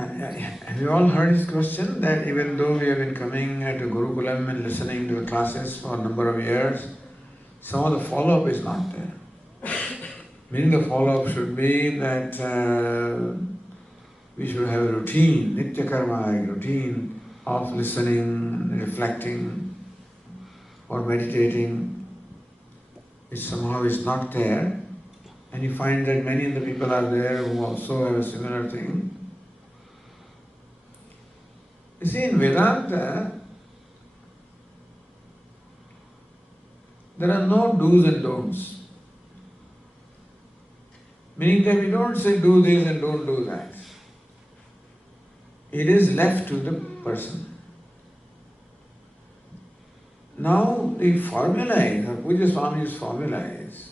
Have you all heard his question that even though we have been coming to Gurukulam and listening to the classes for a number of years, some of the follow-up is not there. Meaning the follow-up should be that we should have a routine, nitya karma, a routine of listening, reflecting or meditating, which somehow is not there. And you find that many of the people are there who also have a similar thing. You see, in Vedanta, there are no do's and don'ts. Meaning that we don't say do this and don't do that. It is left to the person. Now the formula is, or Puja Swami's formula is,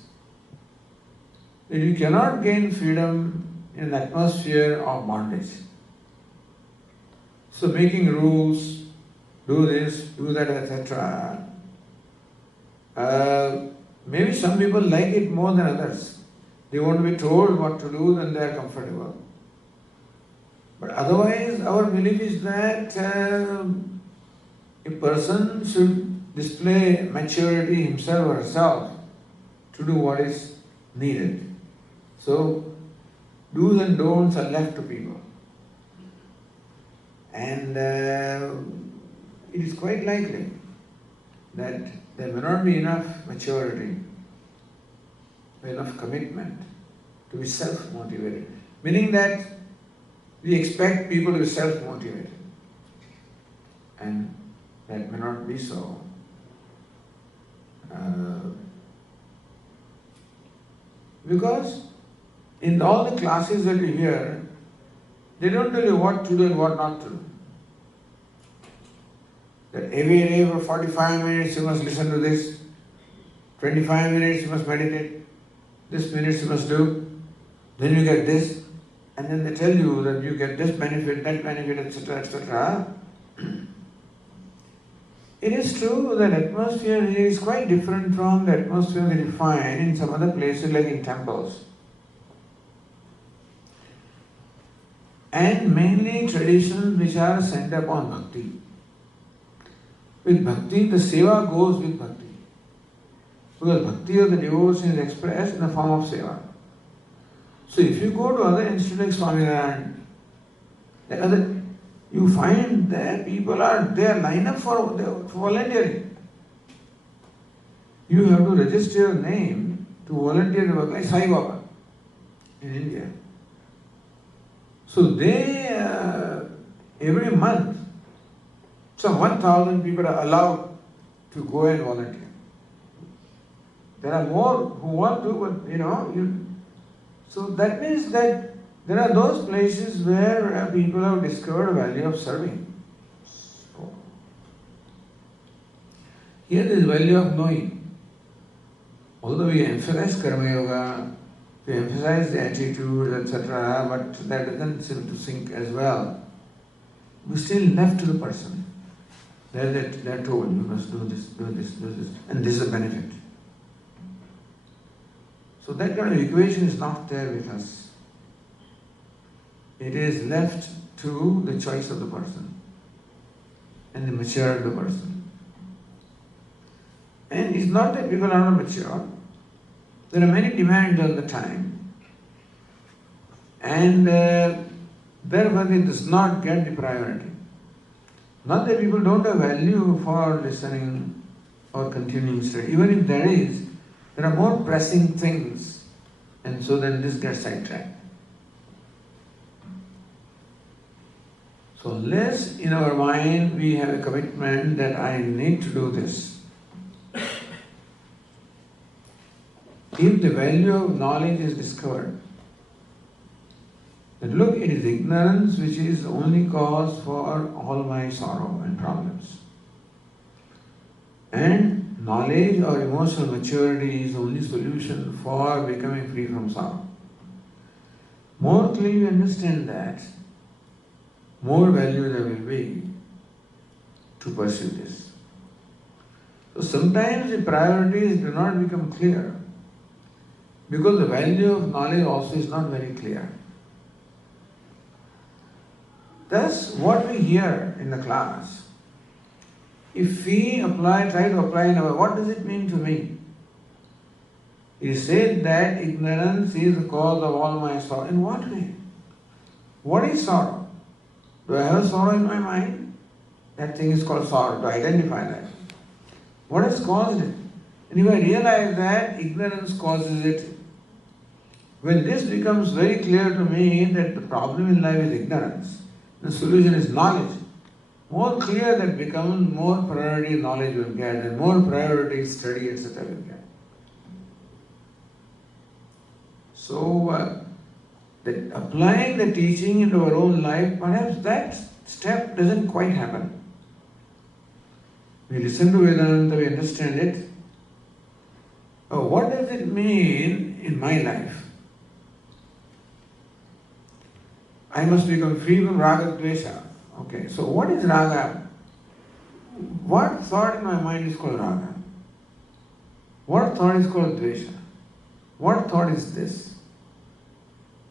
that you cannot gain freedom in an atmosphere of bondage. So making rules, do this, do that, etc. Maybe some people like it more than others. They want to be told what to do, then they are comfortable. But otherwise, our belief is that a person should display maturity himself or herself to do what is needed. So, do's and don'ts are left to people. And it is quite likely that there may not be enough maturity, enough commitment to be self-motivated. Meaning that we expect people to be self-motivated. And that may not be so. Because in all the classes that you hear, they don't tell you what to do and what not to do. That every day for 45 minutes you must listen to this, 25 minutes you must meditate, this minutes you must do, then you get this, and then they tell you that you get this benefit, that benefit, etc., etc. It is true that atmosphere is quite different from the atmosphere that you find in some other places like in temples. And mainly traditions which are centered upon bhakti. With bhakti, the seva goes with bhakti. Because bhakti of the devotion is expressed in the form of seva. So if you go to other institutes like Swami, you find that people are there lined up for volunteering. You have to register your name to volunteer to work like Sai Baba in India. So they, every month, some 1,000 people are allowed to go and volunteer. There are more who want to, but so that means that there are those places where people have discovered the value of serving. So, here there is value of knowing. Although we emphasize karma yoga, we emphasize the attitude, etc., but that doesn't seem to sink as well. We still left to the person. They're told, you must do this, do this, do this, and this is a benefit. So that kind of equation is not there with us. It is left to the choice of the person and the maturity of the person. And it's not that people are not mature. There are many demands all the time. And therefore it does not get the priority. Not that people don't have value for listening or continuing study. Even if there are more pressing things, and so then this gets sidetracked. So unless in our mind we have a commitment that I need to do this, if the value of knowledge is discovered, that look, it is ignorance which is the only cause for all my sorrow and problems. And knowledge or emotional maturity is the only solution for becoming free from sorrow. More clearly we understand that, more value there will be to pursue this. So sometimes the priorities do not become clear because the value of knowledge also is not very clear. Thus, what we hear in the class, if we try to apply in our, what does it mean to me? He said that ignorance is the cause of all my sorrow. In what way? What is sorrow? Do I have sorrow in my mind? That thing is called sorrow, to identify that. What has caused it? And if I realize that ignorance causes it, when this becomes very clear to me that the problem in life is ignorance, the solution is knowledge, more clear that becomes, more priority knowledge will get, and more priority study, etc. will get. So, that applying the teaching into our own life, perhaps that step doesn't quite happen. We listen to Vedanta, we understand it. Oh, what does it mean in my life? I must become free from raga dvesha. Okay, so what is raga? What thought in my mind is called raga? What thought is called dvesha? What thought is this?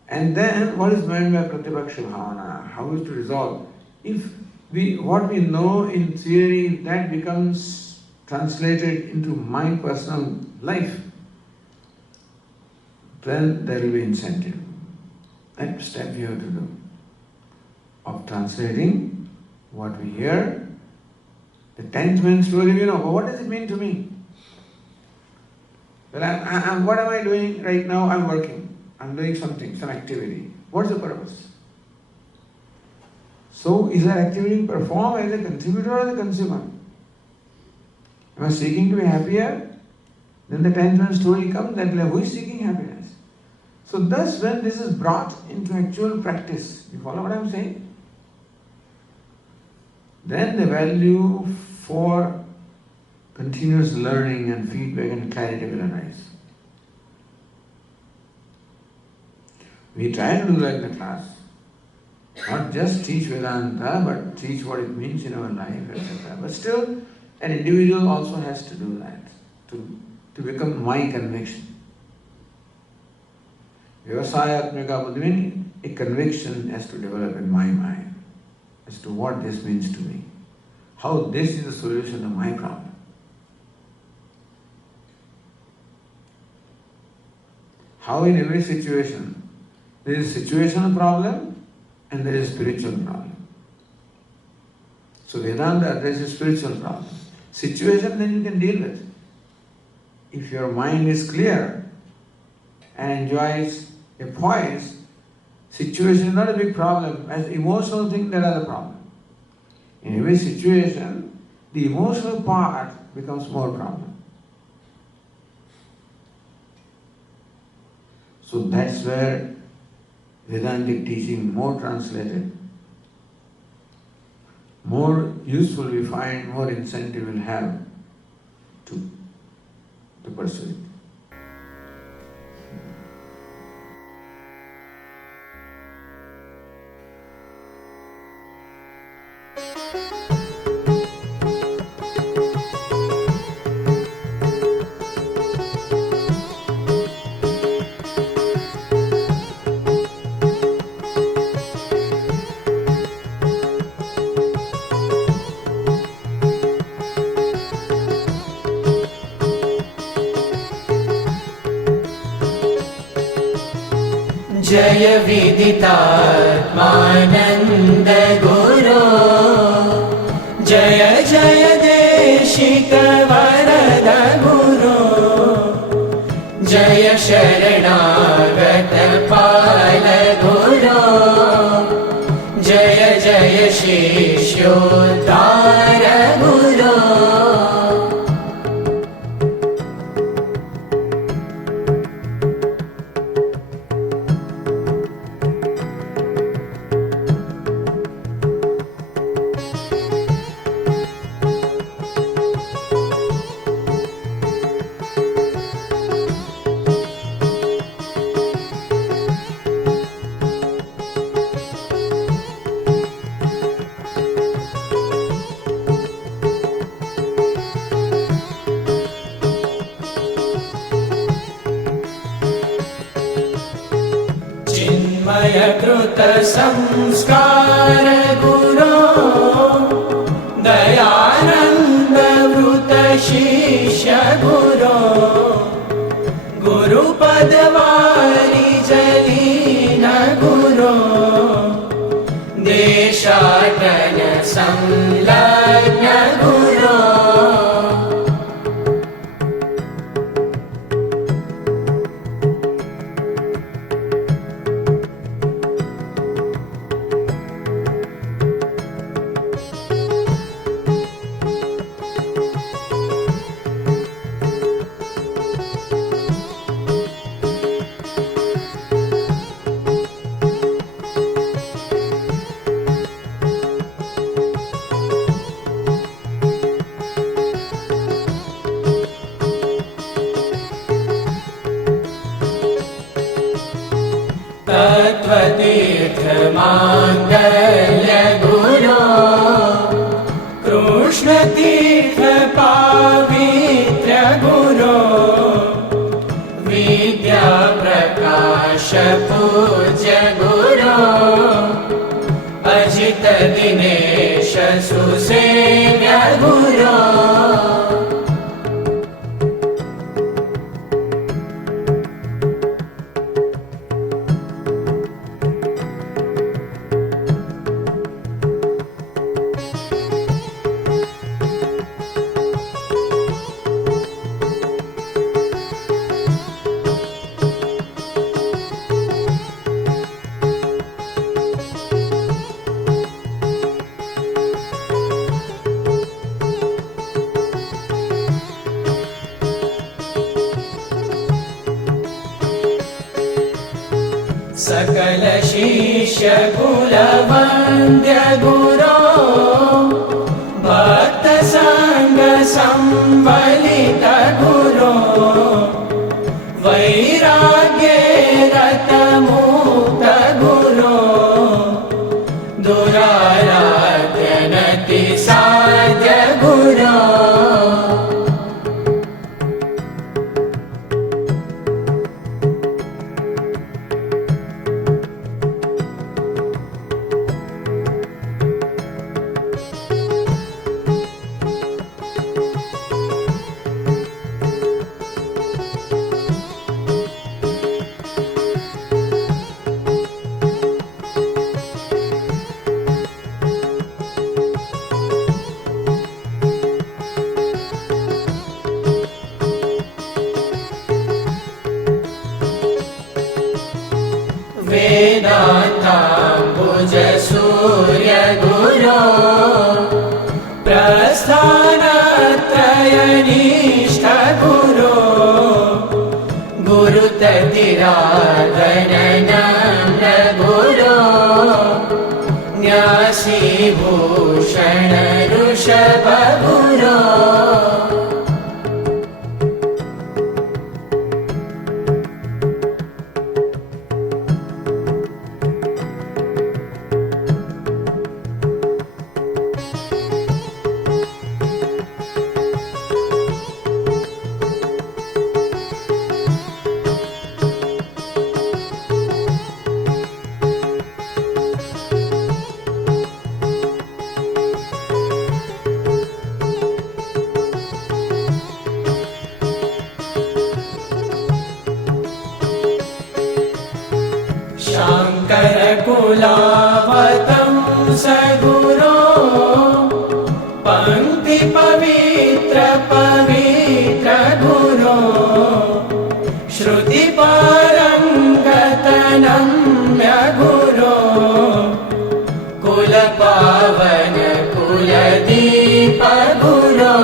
And then what is meant by pratibhaksha bhavana? How is to resolve? If what we know in theory, that becomes translated into my personal life, then there will be incentive. That step you have to do, of translating what we hear. The 10th man story, we know, but what does it mean to me? Well, what am I doing right now? I'm working. I'm doing something, some activity. What's the purpose? So, is that activity performed as a contributor or as a consumer? Am I seeking to be happier? Then the 10th man story comes that who is seeking happiness? So thus when this is brought into actual practice, you follow what I'm saying? Then the value for continuous learning and feedback and clarity will arise. We try to do that in the class. Not just teach Vedanta, but teach what it means in our life, etc. But still, an individual also has to do that, to become my conviction. Vyavasayatmika buddhi means a conviction has to develop in my mind as to what this means to me. How this is the solution to my problem. How in every situation, there is a situational problem and there is a spiritual problem. So Vedanta addresses spiritual problem. Situation then you can deal with. If your mind is clear and enjoys a poise, situation is not a big problem. As emotional thing, that are the problem. In every situation, the emotional part becomes more problem. So that's where Vedantic teaching more translated, more useful we find, more incentive we'll have to pursue it. जय विदितात्मानन्द गुरो जय जय देशिक वरद गुरो जय शरणागत पाल गुरो जय जय शिष्योद्धार गुरो विस्मयकृत संस्कार गुरो दयानन्द वृत शिष्य गुरो गुरुपदवारि जलीन गुरो देशाटन संलग्न गुरो तत्त्वतीर्थमाङ्गल्य गुरो कृष्णतीर्थ पावित्र्य गुरो विद्याप्रकाश पूज्य गुरो अजित दिनेश सुसेव्य गुरो सकल शिष्य कुल वन्द्य गुरो भक्त संग संवलित गुरो वैराग्ये रत मुक्त गुरो दुराराध्य नति साध्य गुरो वेदान्ताम्बुज सूर्य गुरो प्रस्थानत्रयनिष्ठ गुरो गुरुततिराधननम्र गुरो न्यासीभूषण ऋषभ गुरो शङ्कर कुलावतंस गुरो पङ्क्ति पवित्र पवित्र गुरो श्रुति पारङ्गत नम्य गुरो कुल पावन कुलदीप गुरो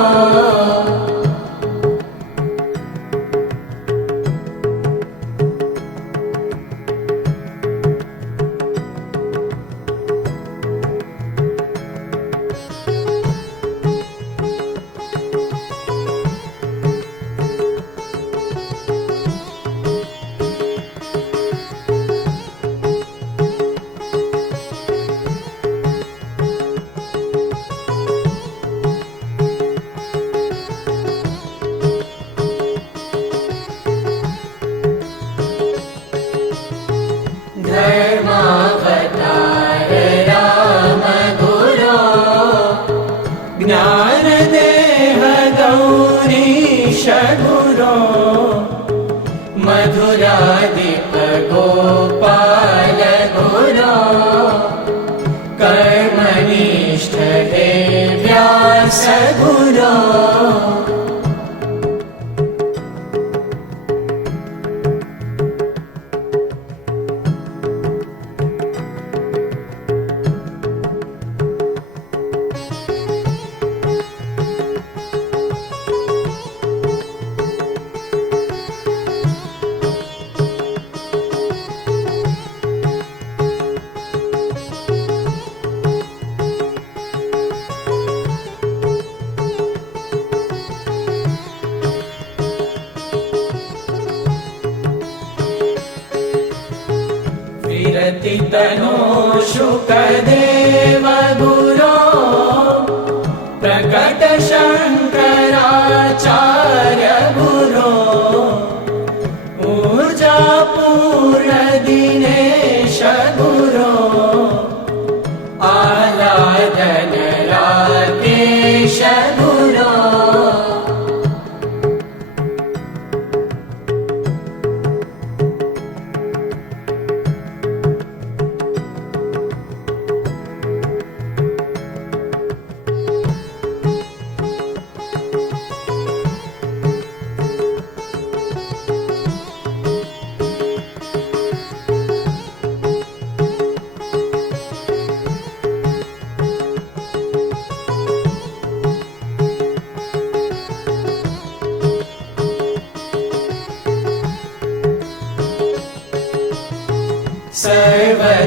धर्मावतार राम गुरो ज्ञान देह गौरीश गुरो मधुराधिप गोपाल गुरो कर्मनिष्ठ हे व्यास गुरो विरतितनो शुकदेव गुरो प्रकट शंकराचार्य गुरो ऊर्जा पूर्ण दिनेश गुरो आराधन राकेश गुरो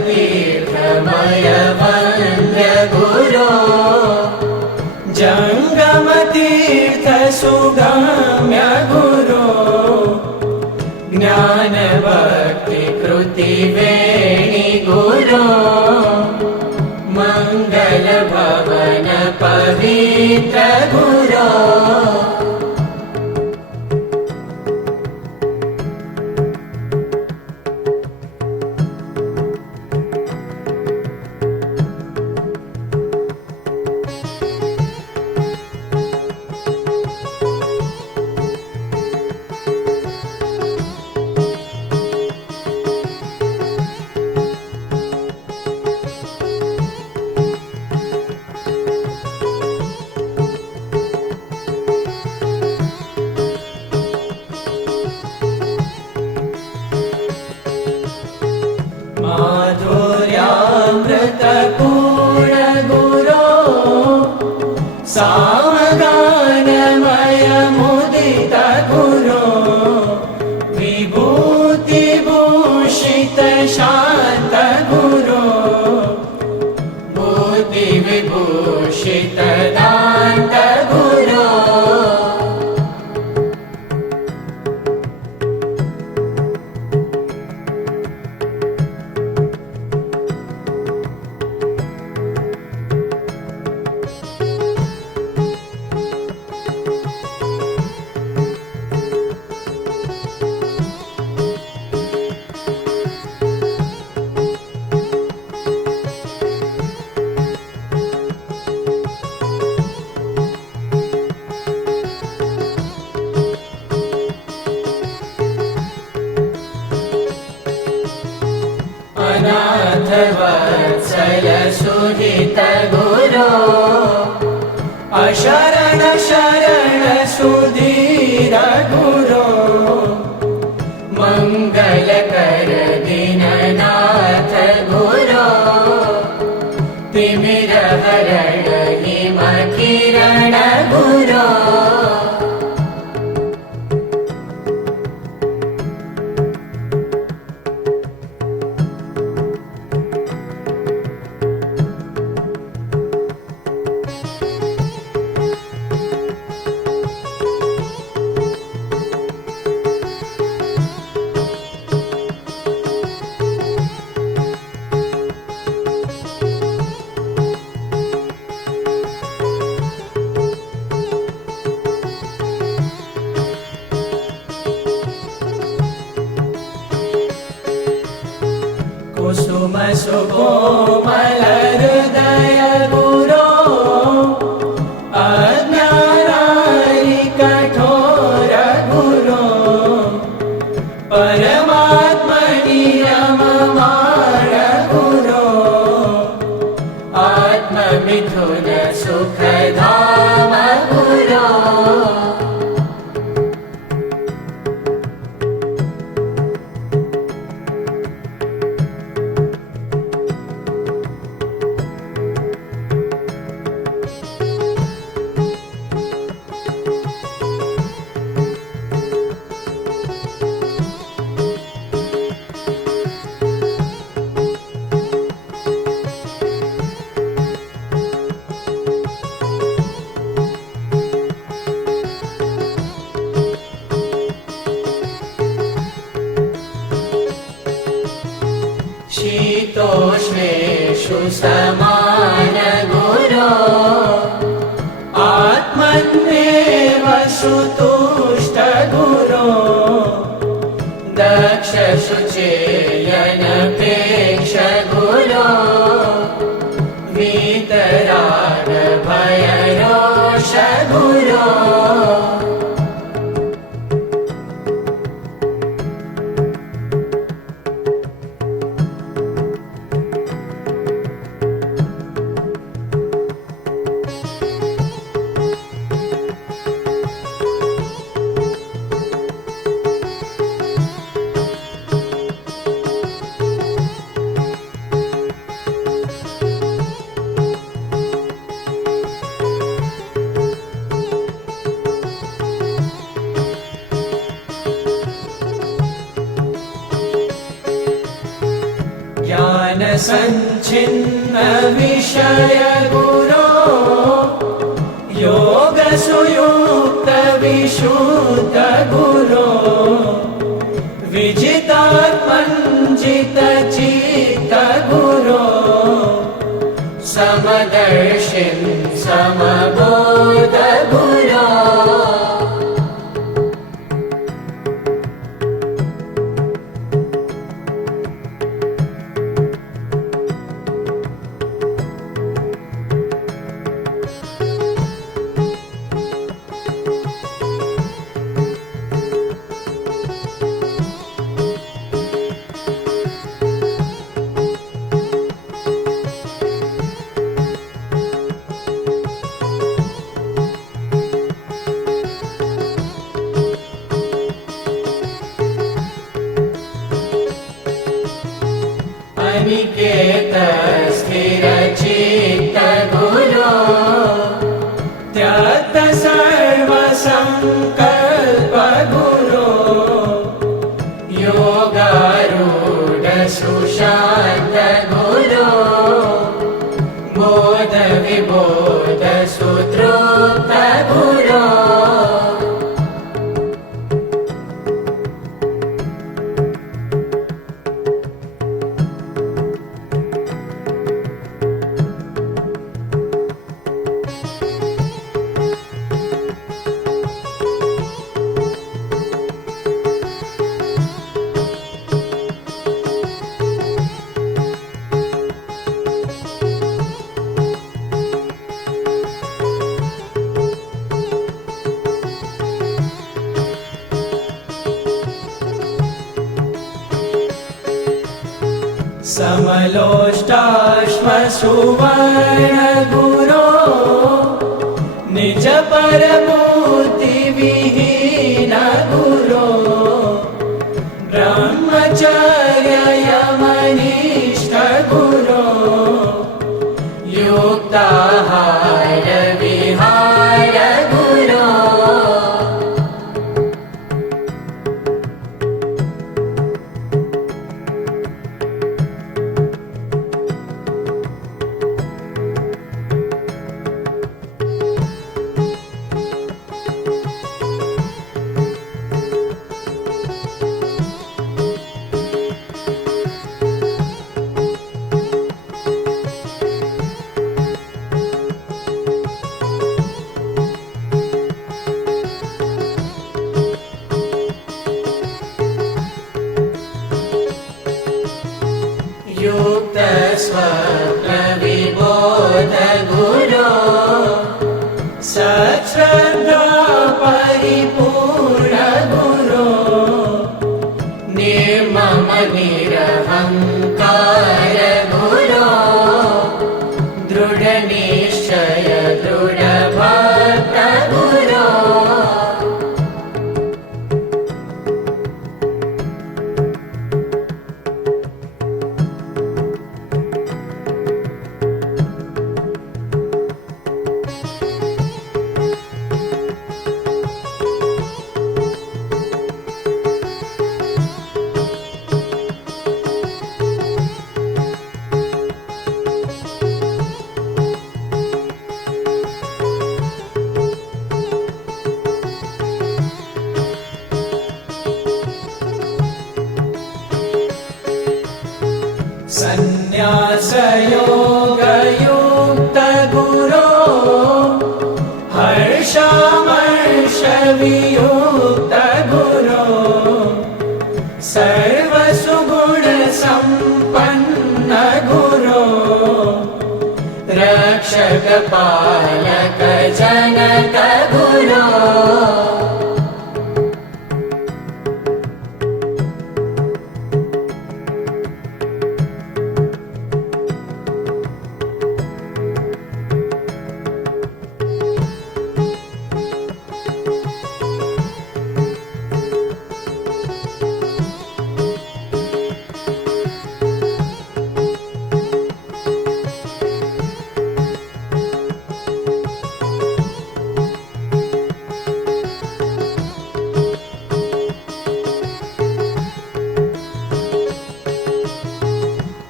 सर्वतीर्थमय वन्द्य गुरो जङ्गमतीर्थ सुगम्य गुरो ज्ञान भक्ति कृति वेणि गुरो मंगल भवन पवित्र गुरो माधुर्यामृतपूर्ण गुरो सामगानमय मुदित गुरो विभूतिभूषित शान्त गुरो भूति विभूषित दान्त गुरो अनाथ वत्सल सुहित गुरो अशरण शरण सुधीर गुरो मंगल कर दीननाथ गुरो तिमिर हरण हिम किरण गुरो कुसुम सुकोमल हृदय गुरो अज्ञानारि कठोर गुरो परमात्मा नियम मार गुरो आत्ममिथुन सुखधाम गुरो शीतोष्णेषु समान गुरो आत्मन्नेव सुतुष्ट गुरो दक्ष शुचेयनपेक्ष गुरो वीतराग भयरोष गुरो ज्ञान संचिन्न विषय गुरो योग सुयुक्त विशुद्ध गुरो विजितात्मञ्जित चित्त गुरो समदर्शिन् समबोध गुरो अनिकेत स्थिर चित्त गुरो त्यक्त सर्व संकल्प गुरो योगारूढ सुशांत गुरो बोध विबोध सुतृप्त गुरो समलोष्टाश्म सुवर्ण गुरो निज परमूर्ति विहीन गुरो ब्रह्मचर्य यमनिष्ठ गुरो युक्ताहार विहार गुरो युक्त स्वप्नविबोध गुरो सश्रद्धा परिपूर्ण गुरो निर्मम निरहंकार गुरो दृढ निश्चय दृढ भक्त गुरो संन्यासयोगयुक्त गुरो हर्षामर्षवियुक्त गुरो सर्वसुगुण संपन्न गुरो रक्षक पालक जनक गुरो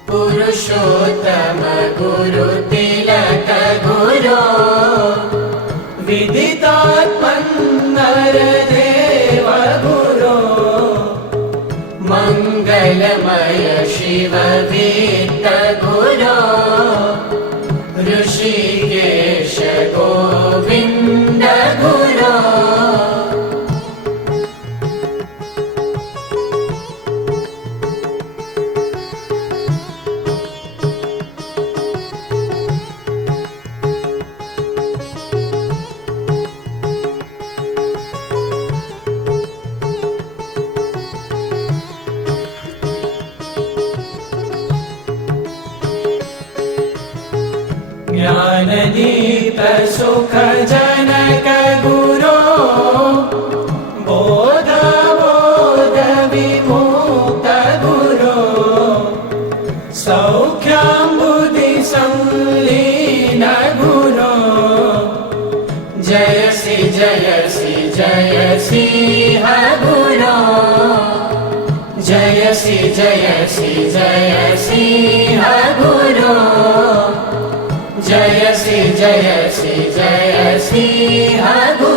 पुरुषोत्तम गुरु तिलक गुरो विदितात्मन्नरदेव गुरो मंगलमय शिव वित्त गुरो ऋषिकेश गोविंद गुरो ज्ञानदीप सुख जनक गुरो बोध बोध विमुक्त गुरो सौख्याम्बुधि संलीन गुरो जय श्री सिंह गुरो जय श्री सिंह गुरो जय श्री सिंह